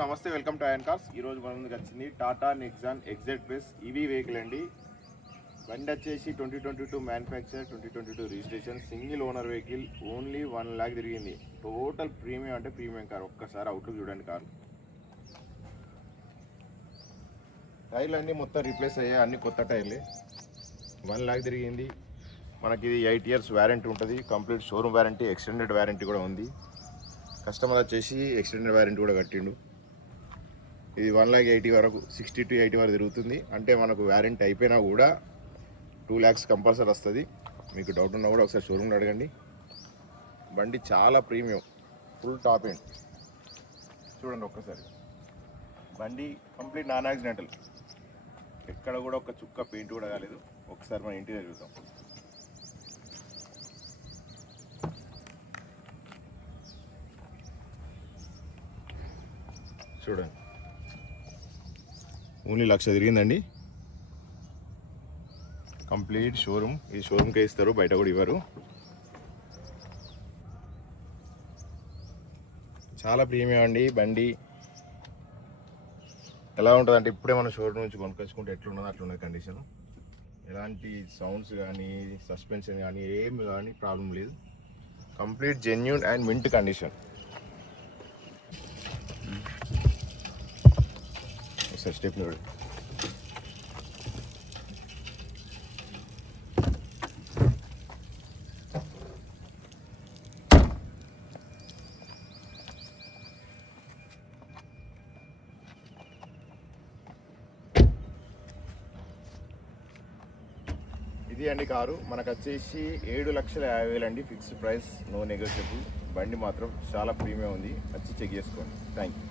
నమస్తే, welcome to IN cars. ఈరోజు మన ముందుకు వచ్చింది Tata Nexon excite plus EV vehicle అండి. బండి వచ్చేసి 2022 manufacture, 2022 registration, single owner vehicle. Only 1 lakh తిరిగింది. టోటల్ ప్రీమియం అంటే ప్రీమియం కార్. ఒక్కసారి అవుట్లుక్ చూడండి కారు. టైర్లు అన్నీ మొత్తం రీప్లేస్ అయ్యాయి, అన్ని కొత్త టైర్లే. 1 lakh తిరిగింది. మనకి ఇది 8 years వారంటీ ఉంటుంది. Complete showroom warranty, extended warranty కూడా ఉంది. కస్టమర్ వచ్చేసి ఎక్స్టెండెడ్ వారంటీ కూడా కట్టిండు. ఇది 1,80,000 వరకు, 60 to 80 వరకు తిరుగుతుంది. అంటే మనకు వారంటీ అయిపోయినా కూడా 2 lakhs కంపల్సరీ వస్తుంది. మీకు డౌట్ ఉన్నా కూడా ఒకసారి షోరూమ్లో అడగండి. బండి చాలా ప్రీమియం, ఫుల్ టాప్ ఎండ్. చూడండి ఒక్కసారి. బండి కంప్లీట్ నాన్ యాక్సిడెంటల్, ఎక్కడ కూడా ఒక చుక్క పెయింట్ కూడా కాలేదు. ఒకసారి మన ఇంటీరియర్ చూద్దాం. చూడండి, ఓన్లీ 1,00,000 తిరిగిందండి. Complete showroom. ఈ షోరూమ్కే ఇస్తారు, బయట కూడా ఇవ్వరు. చాలా ప్రీమియం అండి. బండి ఎలా ఉంటుంది అంటే ఇప్పుడే మన షోరూమ్ నుంచి కొనుక్కొచ్చుకుంటే ఎట్లున్నదో అట్లున్నది కండిషన్. ఎలాంటి సౌండ్స్ కానీ, సస్పెన్షన్ కానీ ఏమి కానీ ప్రాబ్లం లేదు. Complete genuine and mint condition. ఒకసారి స్టెప్ చూడండి. ఇది అండి కారు. మనకు వచ్చేసి 7,50,000 అండి ఫిక్స్డ్ ప్రైస్, నో నెగోషియబుల్. బండి మాత్రం చాలా ప్రీమియం ఉంది. వచ్చి చెక్ చేసుకోండి. Thank you.